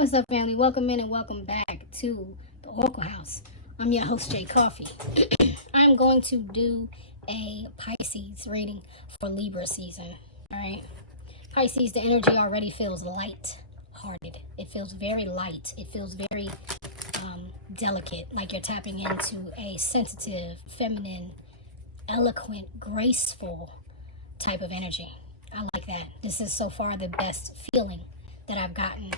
What's up, family? Welcome in and welcome back to the Oracle House. I'm your host, Coffee. I'm going to do a Pisces reading for Libra season. All right. Pisces, the energy already feels light-hearted. It feels very light. It feels very delicate, like you're tapping into a sensitive, feminine, eloquent, graceful type of energy. I like that. This is so far the best feeling that I've gotten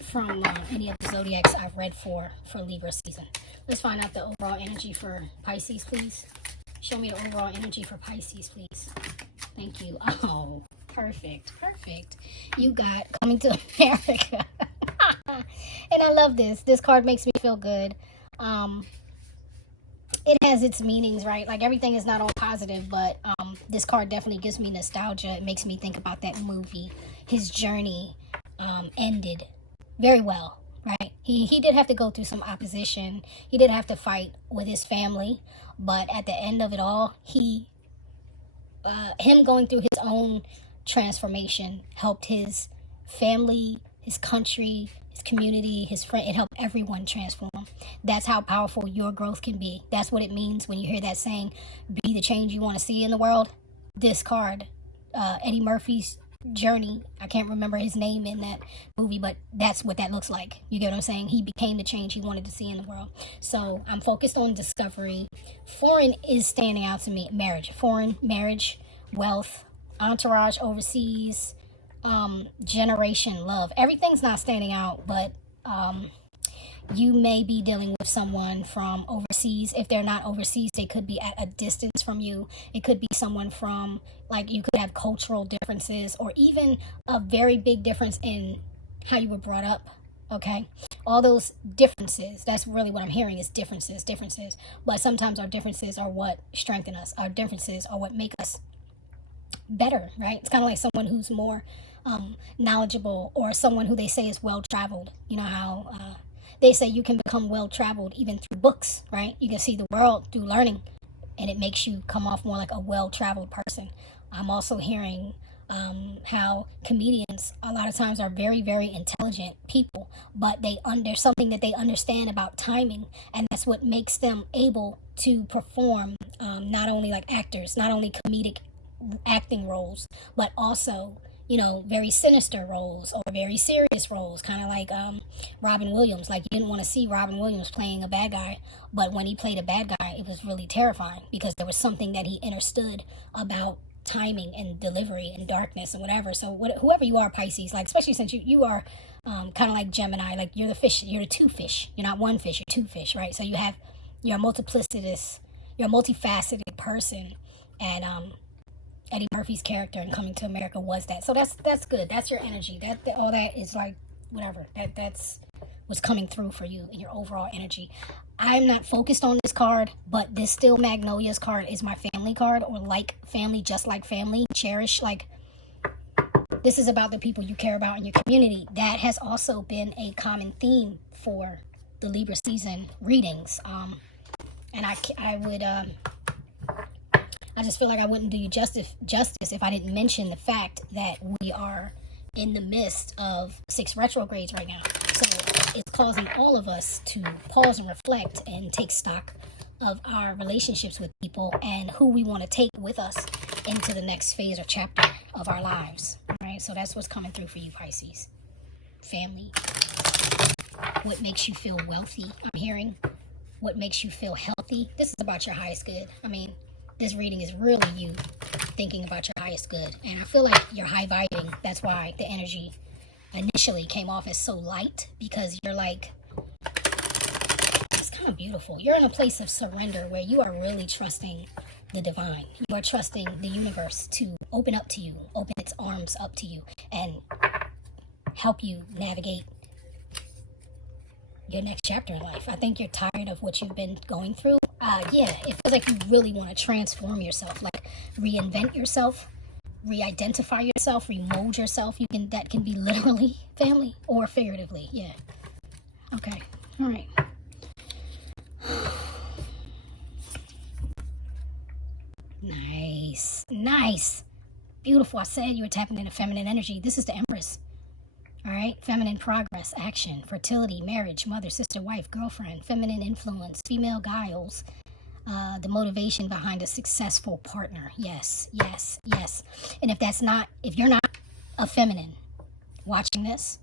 from any of the zodiacs I've read for Libra season. Let's find out the overall energy for Pisces, please. Show me the overall energy for Pisces, please. Thank you. Oh, perfect. You got Coming to America. And I love this. This card makes me feel good. It has its meanings, right? Like, everything is not all positive, but this card definitely gives me nostalgia. It makes me think about that movie. His journey ended very well, right? He did have to go through some opposition. He did have to fight with his family, but at the end of it all, him going through his own transformation helped his family, his country, his community, his friend. It helped everyone transform. That's how powerful your growth can be. That's what it means when you hear that saying, be the change you want to see in the world. This card, Eddie Murphy's journey, I can't remember his name in that movie, but that's what that looks like. You get what I'm saying? He became the change he wanted to see in the world. So I'm focused on discovery. Foreign is standing out to me. Foreign, marriage, wealth, entourage, overseas, generation, love. Everything's not standing out, but you may be dealing with someone from overseas. If they're not overseas, they could be at a distance from you. It could be someone from, like, you could have cultural differences or even a very big difference in how you were brought up, okay? All those differences, that's really what I'm hearing is differences. But sometimes our differences are what strengthen us. Our differences are what make us better, right? It's kind of like someone who's more knowledgeable, or someone who they say is well-traveled. You know how they say you can become well-traveled even through books, right? You can see the world through learning, and it makes you come off more like a well-traveled person. I'm also hearing how comedians a lot of times are very, very intelligent people, but there's something that they understand about timing, and that's what makes them able to perform not only like actors, not only comedic acting roles, but also, you know, very sinister roles or very serious roles, kind of like Robin Williams. Like, you didn't want to see Robin Williams playing a bad guy, but when he played a bad guy, it was really terrifying because there was something that he understood about timing and delivery and darkness and whatever. So whoever you are, Pisces, like, especially since you are kind of like Gemini, like you're the fish, you're the two fish. You're not one fish, you're two fish, right? So you're a multifaceted person, and Eddie Murphy's character in Coming to America was that. So that's good. That's your energy. All that is like whatever. That's what's coming through for you in your overall energy. I'm not focused on this card, but this Still Magnolias card is my family card, or like family, just like family, cherish. Like, this is about the people you care about in your community. That has also been a common theme for the Libra season readings. And I just feel like I wouldn't do you justice if I didn't mention the fact that we are in the midst of 6 retrogrades right now. So it's causing all of us to pause and reflect and take stock of our relationships with people and who we want to take with us into the next phase or chapter of our lives. All right, so that's what's coming through for you, Pisces. Family. What makes you feel wealthy, I'm hearing. What makes you feel healthy. This is about your highest good. I mean, this reading is really you thinking about your highest good. And I feel like you're high vibing. That's why the energy initially came off as so light, because you're like, it's kind of beautiful. You're in a place of surrender where you are really trusting the divine. You are trusting the universe to open up to you, open its arms up to you, and help you navigate your next chapter in life. I think you're tired of what you've been going through. It feels like you really want to transform yourself, like reinvent yourself, re-identify yourself, remold yourself. That can be literally, family, or figuratively. Yeah. Okay. All right. Nice. Beautiful. I said you were tapping into feminine energy. This is the Empress. All right, feminine progress, action, fertility, marriage, mother, sister, wife, girlfriend, feminine influence, female guiles, the motivation behind a successful partner. Yes, yes, yes. And if you're not a feminine watching this,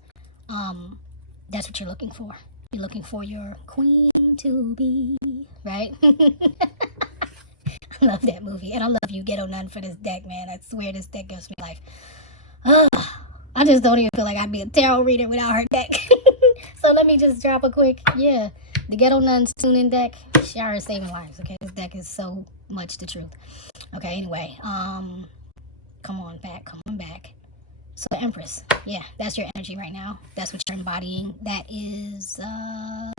that's what you're looking for. You're looking for your queen to be, right? I love that movie, and I love you, Ghetto Nun, for this deck, man. I swear this deck gives me life. I just don't even feel like I'd be a tarot reader without her deck. So let me just drop a quick, the Ghetto Nuns tune-in deck. Shara is saving lives, okay? This deck is so much the truth. Okay, anyway, come on back. So the Empress, that's your energy right now. That's what you're embodying. That is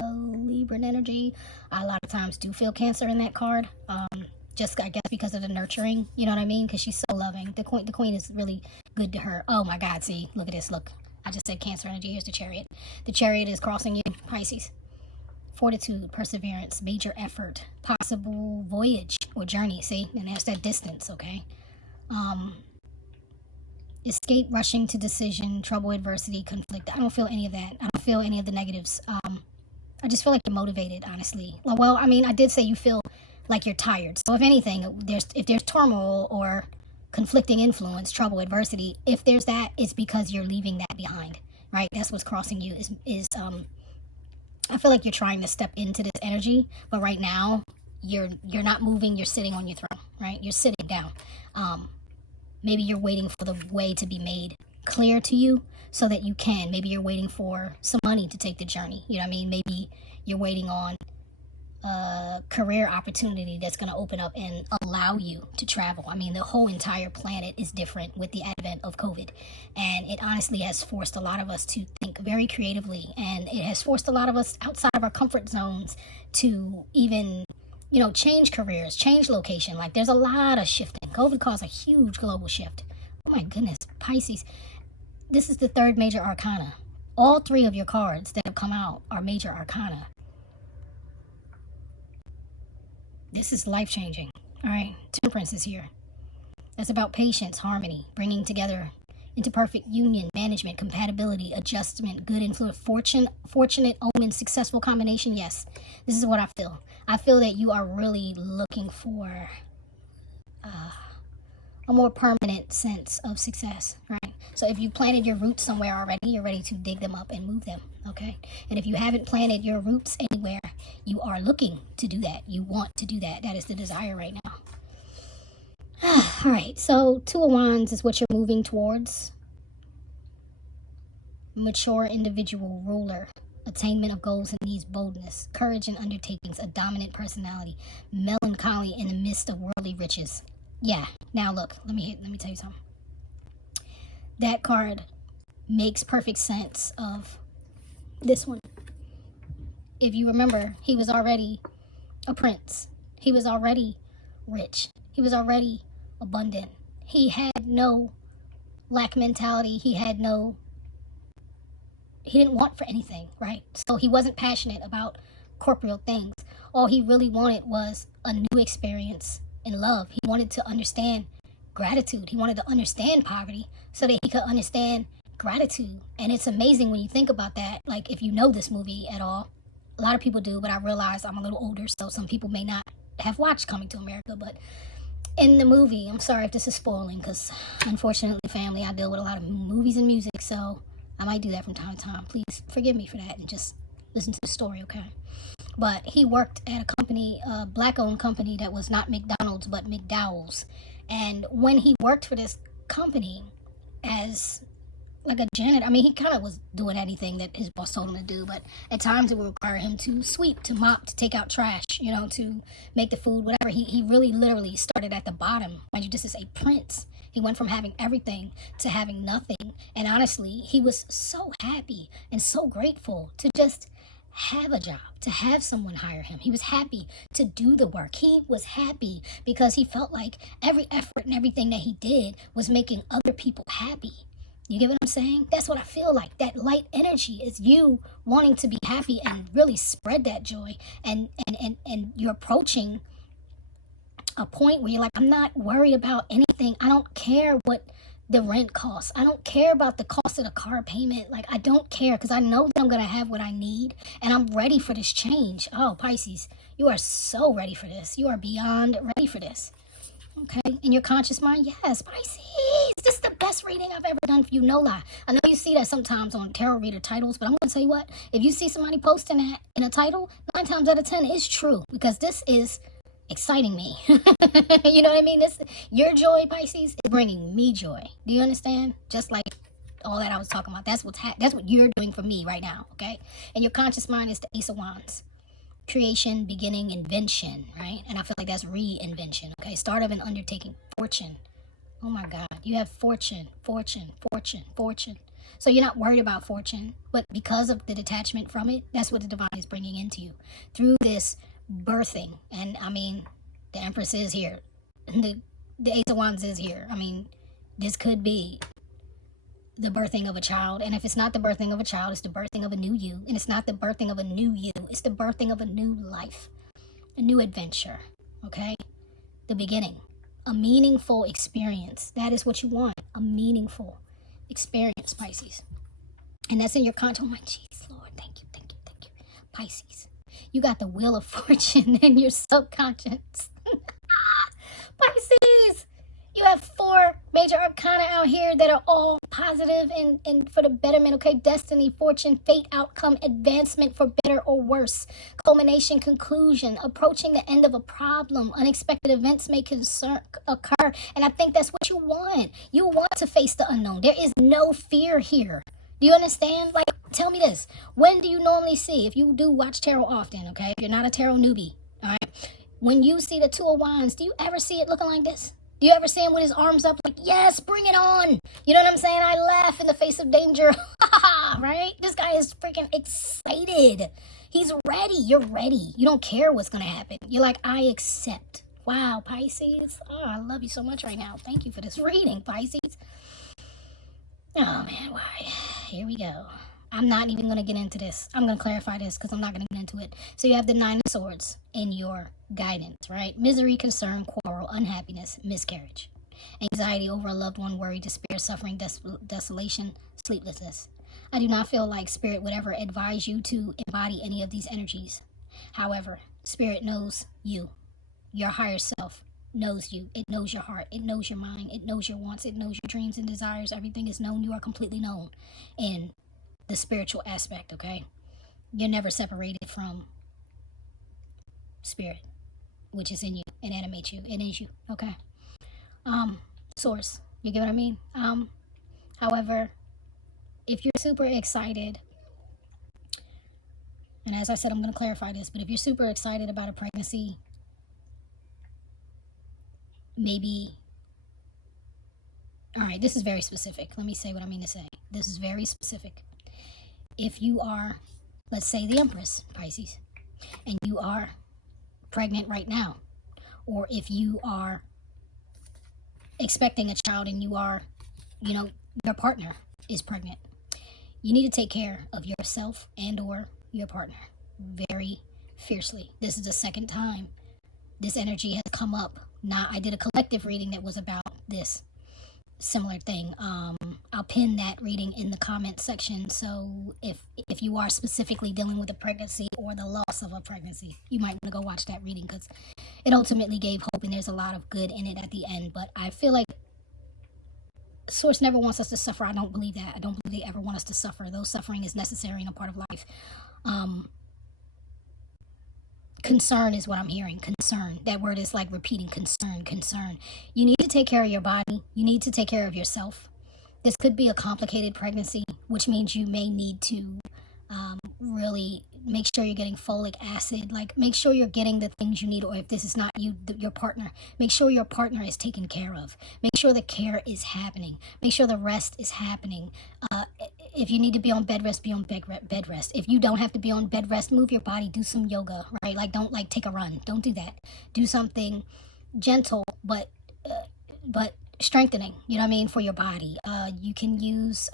Libra energy. I a lot of times do feel Cancer in that card. Just I guess because of the nurturing, you know what I mean? Because she's so loving. The queen is really good to her. Oh my God, see, look at this. Look, I just said Cancer energy. Here's the Chariot. The Chariot is crossing you, Pisces. Fortitude, perseverance, major effort, possible voyage or journey. See, and there's that distance. Okay. Escape, rushing to decision, trouble, adversity, conflict. I don't feel any of that. I don't feel any of the negatives. I just feel like you're motivated, honestly. Well, I mean, I did say you feel like you're tired. So if anything, if there's turmoil or conflicting influence, trouble, adversity, if there's that, it's because you're leaving that behind, right? That's what's crossing you is I feel like you're trying to step into this energy, but right now you're not moving, you're sitting on your throne, right? You're sitting down. Maybe you're waiting for the way to be made clear to you so that you can. Maybe you're waiting for some money to take the journey. You know what I mean? Maybe you're waiting on a career opportunity that's going to open up and allow you to travel. I mean, the whole entire planet is different with the advent of COVID. And it honestly has forced a lot of us to think very creatively. And it has forced a lot of us outside of our comfort zones to even change careers, change location. Like there's a lot of shifting. COVID caused a huge global shift. Oh my goodness, Pisces. This is the third major arcana. All three of your cards that have come out are major arcana. This is life-changing. All right, Temperance is here. That's about patience, harmony, bringing together into perfect union, management, compatibility, adjustment, good influence, fortunate omen, successful combination. Yes, this is what I feel. I feel that you are really looking for a more permanent sense of success, right? So if you planted your roots somewhere already, you're ready to dig them up and move them, okay? And if you haven't planted your roots anywhere, you are looking to do that. You want to do that. That is the desire right now. All right, so Two of Wands is what you're moving towards. Mature individual, ruler, attainment of goals and needs, boldness, courage and undertakings, a dominant personality, melancholy in the midst of worldly riches. Yeah, now look, let me tell you something. That card makes perfect sense of this one. If you remember, he was already a prince. He was already rich. He was already abundant. He had no lack mentality. He didn't want for anything, right? So he wasn't passionate about corporeal things. All he really wanted was a new experience in love. He wanted to understand gratitude. He wanted to understand poverty so that he could understand gratitude. And it's amazing when you think about that. Like, if you know this movie at all, a lot of people do, but I realize I'm a little older, so some people may not have watched Coming to America. But in the movie, I'm sorry if this is spoiling, because unfortunately, family, I deal with a lot of movies and music, so I might do that from time to time. Please forgive me for that and just listen to the story, okay? But he worked at a company, a black-owned company that was not McDonald's but McDowell's. And when he worked for this company as like a janitor, I mean, he kind of was doing anything that his boss told him to do, but at times it would require him to sweep, to mop, to take out trash, to make the food, whatever. He really literally started at the bottom. Mind you, this is a prince. He went from having everything to having nothing. And honestly, he was so happy and so grateful to just have a job, to have someone hire him. He was happy to do the work. He was happy because he felt like every effort and everything that he did was making other people happy. You get what I'm saying? That's what I feel like. That light energy is you wanting to be happy and really spread that joy. And you're approaching a point where you're like, I'm not worried about anything. I don't care what the rent costs. I don't care about the cost of the car payment. Like, I don't care, because I know that I'm going to have what I need, and I'm ready for this change. Oh, Pisces, you are so ready for this. You are beyond ready for this. Okay, in your conscious mind, yes, Pisces, this is the best reading I've ever done for you, no lie. I know you see that sometimes on tarot reader titles, but I'm going to tell you what, if you see somebody posting that in a title, 9 times out of 10, it's true, because this is exciting me. You know what I mean? Your joy, Pisces, is bringing me joy. Do you understand? Just like all that I was talking about. That's what you're doing for me right now, okay? And your conscious mind is the Ace of Wands. Creation, beginning, invention, right? And I feel like that's reinvention, okay? Start of an undertaking. Fortune. Oh my God. You have fortune, fortune, fortune, fortune. So you're not worried about fortune, but because of the detachment from it, that's what the divine is bringing into you through this birthing. And I mean, the Empress is here. The Ace of Wands is here. I mean, this could be the birthing of a child. And if it's not the birthing of a child, it's the birthing of a new you. And it's not the birthing of a new you, it's the birthing of a new life, a new adventure, okay? The beginning, a meaningful experience. That is what you want, a meaningful experience, Pisces. And that's in your conscious. Oh my jeez, Lord, thank you, thank you, thank you. Pisces, you got the Wheel of Fortune in your subconscious. Pisces, you have 4 major arcana out here that are all positive and for the betterment, okay? Destiny, fortune, fate, outcome, advancement for better or worse, culmination, conclusion, approaching the end of a problem, unexpected events may occur, and I think that's what you want. You want to face the unknown. There is no fear here. Do you understand? Like, tell me this. When do you normally see, if you do watch tarot often, okay? If you're not a tarot newbie, all right? When you see the Two of Wands, do you ever see it looking like this? Do you ever see him with his arms up like, yes, bring it on? You know what I'm saying? I laugh in the face of danger. Right? This guy is freaking excited. He's ready. You're ready. You don't care what's going to happen. You're like, I accept. Wow, Pisces. Oh, I love you so much right now. Thank you for this reading, Pisces. Oh, man, why? Here we go. I'm not even going to get into this. I'm going to clarify this because I'm not going to get into it. So you have the 9 of Swords in your guidance, right? Misery, concern, quarrel, unhappiness, miscarriage, anxiety over a loved one, worry, despair, suffering, desolation, sleeplessness. I do not feel like Spirit would ever advise you to embody any of these energies. However, Spirit knows you. Your higher self knows you. It knows your heart. It knows your mind. It knows your wants. It knows your dreams and desires. Everything is known. You are completely known in the spiritual aspect, okay? You're never separated from Spirit, which is in you and animates you. It is you, okay? Source, you get what I mean? However, if you're super excited, and as I said, I'm going to clarify this, but if you're super excited about a pregnancy, maybe, all right, this is very specific. Let me say what I mean to say. This is very specific. If you are, let's say, the Empress, Pisces, and you are pregnant right now, or if you are expecting a child and you are, your partner is pregnant, you need to take care of yourself and or your partner very fiercely. This is the second time this energy has come up. Now, I did a collective reading that was about this similar thing. I'll pin that reading in the comment section, so if you are specifically dealing with a pregnancy or the loss of a pregnancy, you might want to go watch that reading, because it ultimately gave hope and there's a lot of good in it at the end. But I feel like Source never wants us to suffer. I don't believe that. I don't believe they ever want us to suffer. Though suffering is necessary and a part of life. Concern is what I'm hearing. Concern. That word is like repeating. Concern. You need to take care of your body. You need to take care of yourself. This could be a complicated pregnancy, which means you may need to really make sure you're getting folic acid. Like, make sure you're getting the things you need, or if this is not you, your partner, make sure your partner is taken care of. Make sure the care is happening. Make sure the rest is happening. If you need to be on bed rest, be on bed rest. If you don't have to be on bed rest, move your body, do some yoga, right? Like, don't take a run. Don't do that. Do something gentle, but strengthening, you know what I mean, for your body. You can use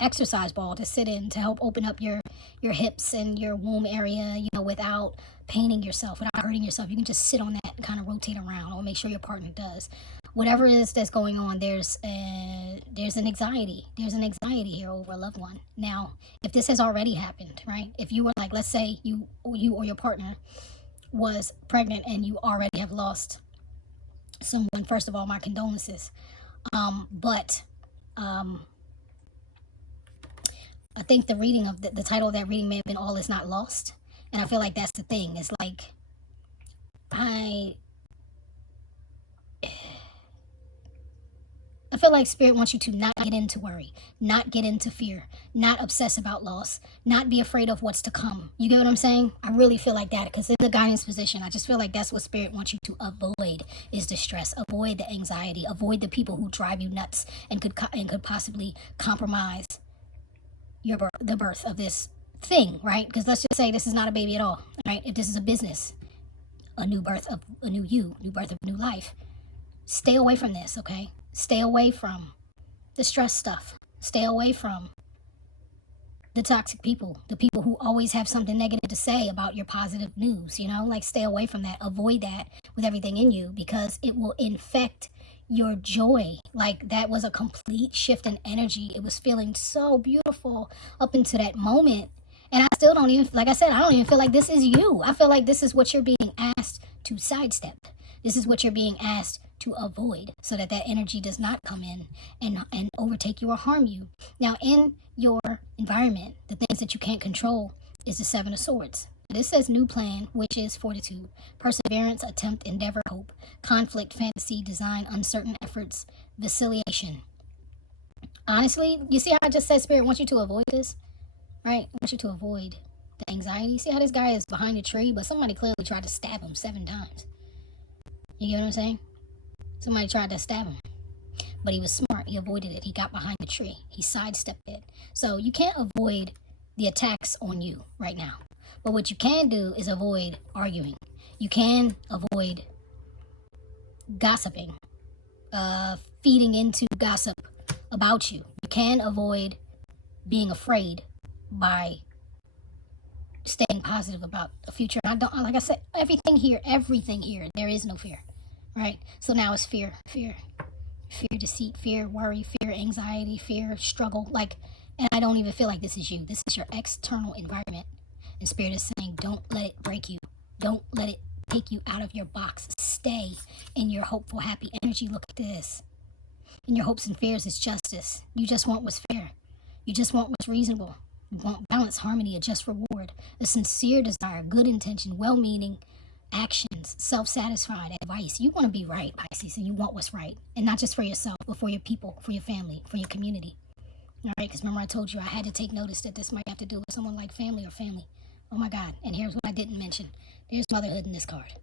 exercise ball to sit in to help open up your hips and your womb area, without paining yourself, without hurting yourself. You can just sit on that that kind of rotate around, or make sure your partner does. Whatever it is that's going on, there's an anxiety. There's an anxiety here over a loved one. Now, if this has already happened, right? If you were like, let's say you or your partner was pregnant and you already have lost someone, first of all, my condolences. But I think the reading of the title of that reading may have been "All Is Not Lost," and I feel like that's the thing. It's like I feel like Spirit wants you to not get into worry, not get into fear, not obsess about loss, not be afraid of what's to come. You get what I'm saying? I really feel like that, because in the guidance position, I just feel like that's what Spirit wants you to avoid, is the stress, avoid the anxiety, avoid the people who drive you nuts and could possibly compromise the birth of this thing, right? Because let's just say this is not a baby at all, right? If this is a business, a new birth of a new you, new birth of a new life, stay away from this, okay? Stay away from the stress stuff. Stay away from the toxic people, the people who always have something negative to say about your positive news, you know? Like, stay away from that. Avoid that with everything in you, because it will infect your joy. Like, that was a complete shift in energy. It was feeling so beautiful up until that moment. And I still don't even, like I said, I don't even feel like this is you. I feel like this is what you're being asked to sidestep. This is what you're being asked to avoid, so that energy does not come in and overtake you or harm you. Now, in your environment, the things that you can't control is the Seven of Swords. This says new plan, which is fortitude, perseverance, attempt, endeavor, hope, conflict, fantasy, design, uncertain efforts, vacillation. Honestly, you see how I just said Spirit wants you to avoid this, right? Wants you to avoid the anxiety. See how this guy is behind a tree, but somebody clearly tried to stab him 7 times. You get what I'm saying? Somebody tried to stab him, but he was smart. He avoided it. He got behind the tree. He sidestepped it. So you can't avoid the attacks on you right now. But what you can do is avoid arguing. You can avoid gossiping, feeding into gossip about you. You can avoid being afraid by staying positive about the future. I don't, like I said, everything here, there is no fear, right? So now it's fear, deceit, fear, worry, fear, anxiety, fear, struggle. Like, and I don't even feel like this is you. This is your external environment. And Spirit is saying, don't let it break you. Don't let it take you out of your box. Stay in your hopeful, happy energy. Look at this. In your hopes and fears is justice. You just want what's fair. You just want what's reasonable. You want balance, harmony, a just reward, a sincere desire, good intention, well-meaning actions, self-satisfied advice. You want to be right, Pisces, and you want what's right. And not just for yourself, but for your people, for your family, for your community. All right, because remember I told you I had to take notice that this might have to do with someone like family or family. Oh my God, and here's what I didn't mention. There's motherhood in this card.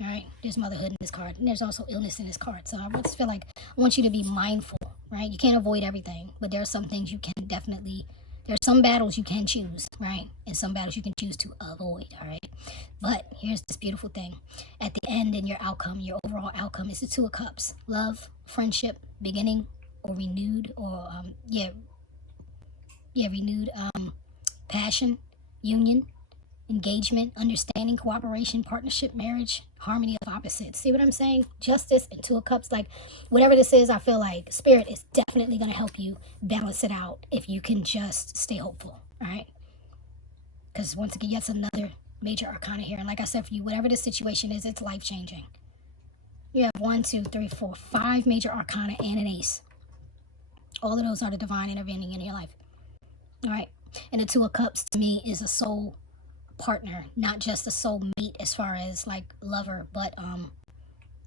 All right, there's motherhood in this card. And there's also illness in this card. So I just feel like I want you to be mindful, right? You can't avoid everything, but there are some things you can definitely, there are some battles you can choose, right? And some battles you can choose to avoid, all right? But here's this beautiful thing. At the end, in your outcome, your overall outcome is the Two of Cups. Love, friendship, beginning, or renewed, or, renewed passion, union, engagement, understanding, cooperation, partnership, marriage, harmony of opposites. See what I'm saying? Justice and Two of Cups. Like, whatever this is, I feel like Spirit is definitely going to help you balance it out if you can just stay hopeful, all right? Because once again, that's another major arcana here. And like I said, for you, whatever the situation is, it's life-changing. You have 1, 2, 3, 4, 5 major arcana and an ace. All of those are the divine intervening in your life. All right. And the Two of Cups to me is a soul partner, not just a soul mate as far as like lover, but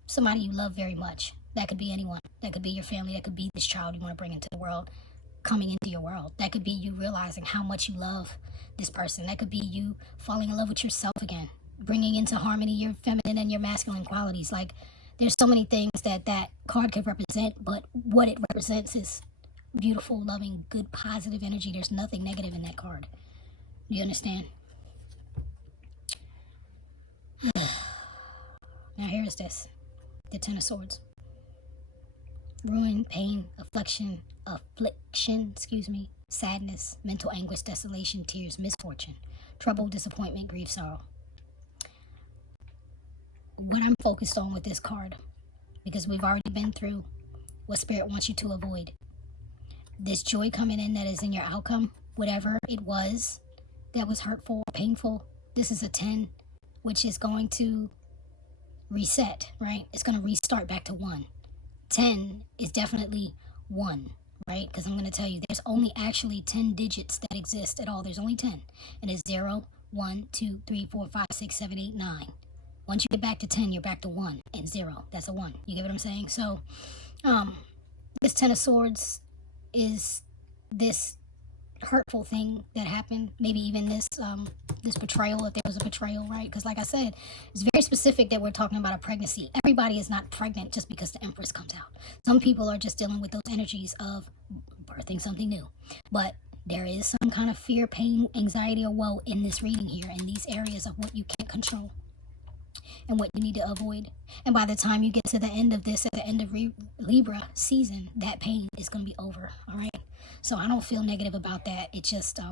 somebody you love very much. That could be anyone. That could be your family. That could be this child you want to bring into the world, coming into your world. That could be you realizing how much you love this person. That could be you falling in love with yourself again, bringing into harmony your feminine and your masculine qualities. Like, there's so many things that card could represent, but what it represents is beautiful, loving, good, positive energy. There's nothing negative in that card. Do you understand? Now here is this. The Ten of Swords. Ruin, pain, affliction, sadness, mental anguish, desolation, tears, misfortune, trouble, disappointment, grief, sorrow. what I'm focused on with this card, because we've already been through what Spirit wants you to avoid. This joy coming in that is in your outcome, whatever it was that was hurtful or painful, this is a 10, which is going to reset, right? It's going to restart back to 1. 10 is definitely 1, right? Because I'm going to tell you, there's only actually 10 digits that exist at all. There's only 10. And it's 0, 1, 2, 3, 4, 5, 6, 7, 8, 9. Once you get back to 10, you're back to 1 and 0. That's a 1. You get what I'm saying? So, this 10 of Swords is this hurtful thing that happened. Maybe even this this betrayal, if there was a betrayal, right? Because like I said, it's very specific that we're talking about a pregnancy. Everybody is not pregnant just because the Empress comes out. Some people are just dealing with those energies of birthing something new. But there is some kind of fear, pain, anxiety, or woe in this reading here, in these areas of what you can't control and what you need to avoid. And by the time you get to the end of this, at the end of Libra season, that pain is going to be over, all right? So I don't feel negative about that. It just, I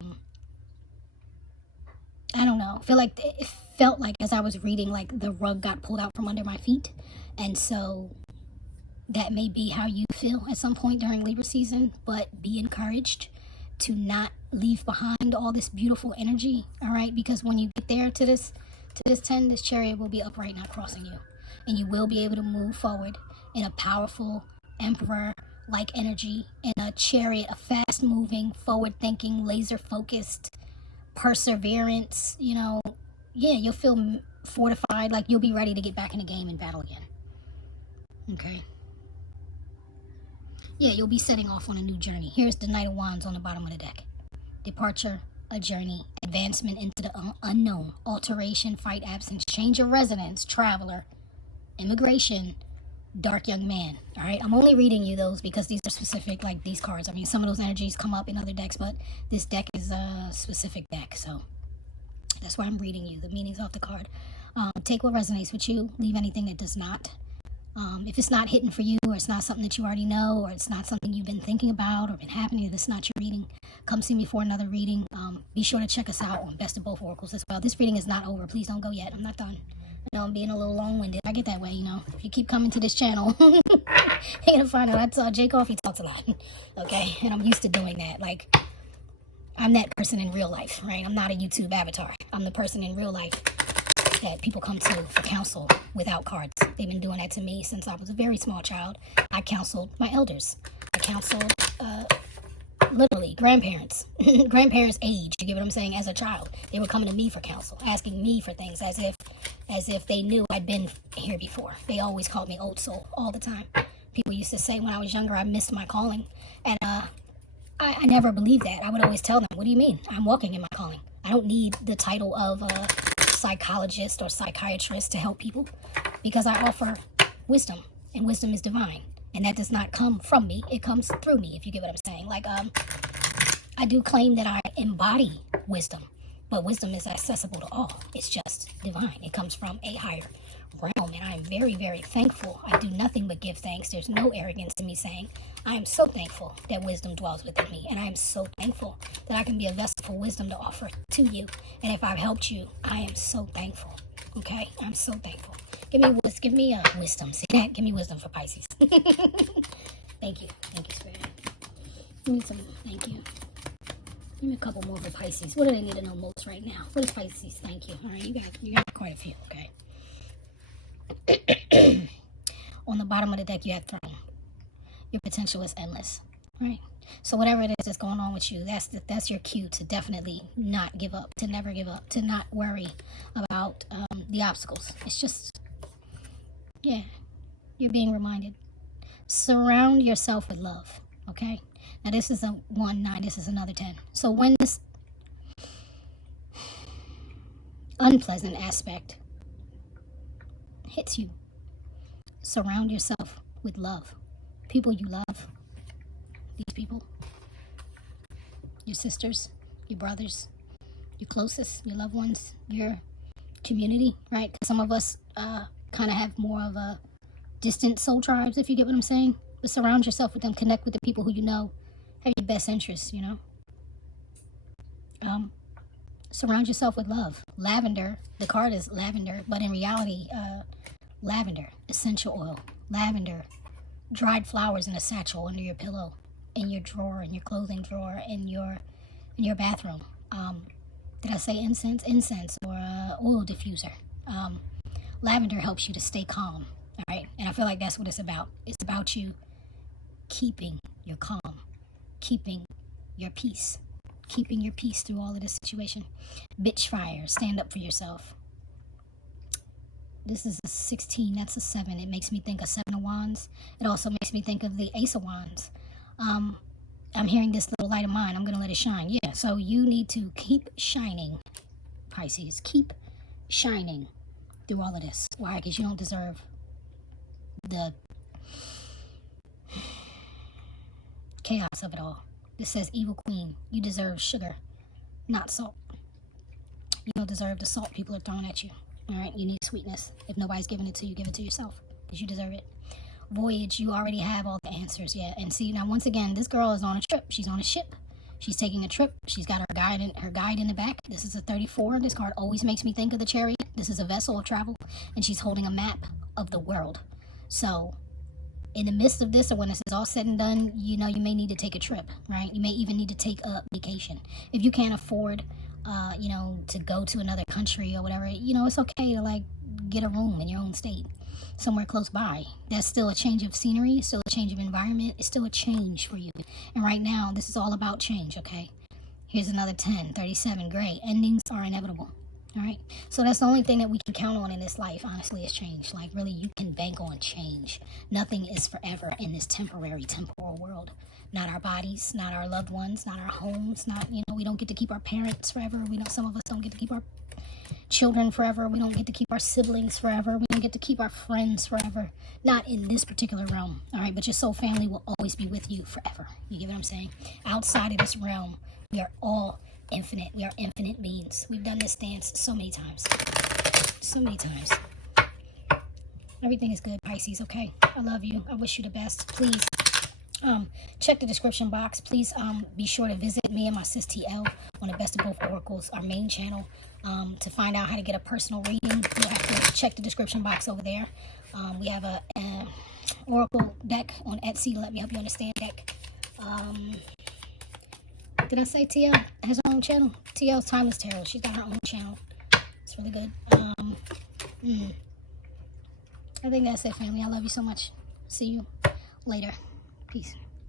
don't know. I feel like it felt like, as I was reading, like the rug got pulled out from under my feet. And so that may be how you feel at some point during Libra season, but be encouraged to not leave behind all this beautiful energy, all right? Because when you get there to this 10, this chariot will be upright, not crossing you. And you will be able to move forward in a powerful emperor-like energy, in a chariot, a fast-moving, forward-thinking, laser-focused perseverance, you know. Yeah, you'll feel fortified, like you'll be ready to get back in the game and battle again. Okay. Yeah, you'll be setting off on a new journey. Here's the Knight of Wands on the bottom of the deck. Departure, a journey, advancement into the unknown, alteration, fight, absence, change of residence, traveler, immigration, dark young man. All right, I'm only reading you those because these are specific, like these cards. I mean, some of those energies come up in other decks, but this deck is a specific deck, so that's why I'm reading you the meanings of the card. Take what resonates with you, leave anything that does not. If it's not hitting for you, or it's not something that you already know, or it's not something you've been thinking about or been happening, if it's not your reading, come see me for another reading. Be sure to check us out on Best of Both Oracles as well. This reading is not over. Please don't go yet. I'm not done. I know I'm being a little long-winded. I get that way, you know. If you keep coming to this channel, you're gonna find out J.Coffee talks a lot, okay? And I'm used to doing that. Like, I'm that person in real life, right? I'm not a YouTube avatar. I'm the person in real life that people come to for counsel without cards. They've been doing that to me since I was a very small child. I counseled my elders. I counseled, literally, grandparents. Grandparents' age, you get what I'm saying, as a child. They were coming to me for counsel, asking me for things as if they knew I'd been here before. They always called me old soul all the time. People used to say when I was younger I missed my calling. And I never believed that. I would always tell them, what do you mean? I'm walking in my calling. I don't need the title of psychologist or psychiatrist to help people, because I offer wisdom, and wisdom is divine, and that does not come from me, it comes through me, if you get what I'm saying. Like, I do claim that I embody wisdom, but wisdom is accessible to all. It's just divine. It comes from a higher realm, and I am very, very thankful. I do nothing but give thanks. There's no arrogance in me saying I am so thankful that wisdom dwells within me, and I am so thankful that I can be a vessel for wisdom to offer to you. And if I've helped you, I am so thankful. Okay, I'm so thankful. Give me wisdom. See that? Give me wisdom for Pisces. Thank you, Spirit. Give me some. Thank you. Give me a couple more for Pisces. What do they need to know most right now? What is Pisces? Thank you. All right, you got quite a few. Okay. On the bottom of the deck, you have Throne. Your potential is endless, right? So whatever it is that's going on with you, that's your cue to definitely not give up, to never give up, to not worry about the obstacles. It's just, yeah, you're being reminded. Surround yourself with love, okay? Now this is a 1-9, this is another 10. So when this unpleasant aspect hits you, surround yourself with love. People you love. These people. Your sisters, your brothers, your closest, your loved ones, your community, right? 'Cause some of us kind of have more of a distant soul tribes, if you get what I'm saying. But surround yourself with them. Connect with the people who you know have your best interests, you know. Surround yourself with love. Lavender, the card is lavender, but in reality, lavender, essential oil, lavender, dried flowers in a satchel under your pillow, in your drawer, in your clothing drawer, in your bathroom. Did I say incense? Incense, or oil diffuser. Lavender helps you to stay calm, all right? And I feel like that's what it's about. It's about you keeping your calm, keeping your peace, keeping your peace through all of this situation. Bitch fire, stand up for yourself. This is a 16, that's a 7. It makes me think of 7 of Wands. It also makes me think of the Ace of Wands. I'm hearing this little light of mine. I'm going to let it shine. Yeah, so you need to keep shining, Pisces. Keep shining through all of this. Why? Because you don't deserve the chaos of it all. This says evil queen. You deserve sugar, not salt. You don't deserve the salt people are throwing at you. All right, you need sweetness. If nobody's giving it to you, give it to yourself, because you deserve it. Voyage, you already have all the answers. Yeah, and see, now once again, this girl is on a trip. She's on a ship. She's taking a trip. She's got her guide in the back. This is a 34. This card always makes me think of the Chariot. This is a vessel of travel, and she's holding a map of the world. So in the midst of this, or when this is all said and done, you know, you may need to take a trip, right? You may even need to take a vacation. If you can't afford, you know, to go to another country or whatever, you know, it's okay to like get a room in your own state, somewhere close by. That's still a change of scenery. It's still a change of environment. It's still a change for you. And right now, this is all about change, okay? Here's another 10, 37, gray. Endings are inevitable. All right, so that's the only thing that we can count on in this life, honestly, is change. Like, really, you can bank on change. Nothing is forever in this temporary, temporal world. Not our bodies, not our loved ones, not our homes, not, you know, we don't get to keep our parents forever. We don't, some of us don't get to keep our children forever. We don't get to keep our siblings forever. We don't get to keep our friends forever. Not in this particular realm, all right? But your soul family will always be with you forever. You get what I'm saying? Outside of this realm, we are all infinite. We are infinite beings. We've done this dance so many times. So many times. Everything is good, Pisces, okay? I love you. I wish you the best. Please, check the description box. Please be sure to visit me and my sis TL on the Best of Both Oracles, our main channel, to find out how to get a personal reading. You'll have to check the description box over there. We have a Oracle deck on Etsy. Let me help you understand deck. Did I say TL has her own channel? TL's Timeless Tarot. She's got her own channel. It's really good. I think that's it, family. I love you so much. See you later. Peace.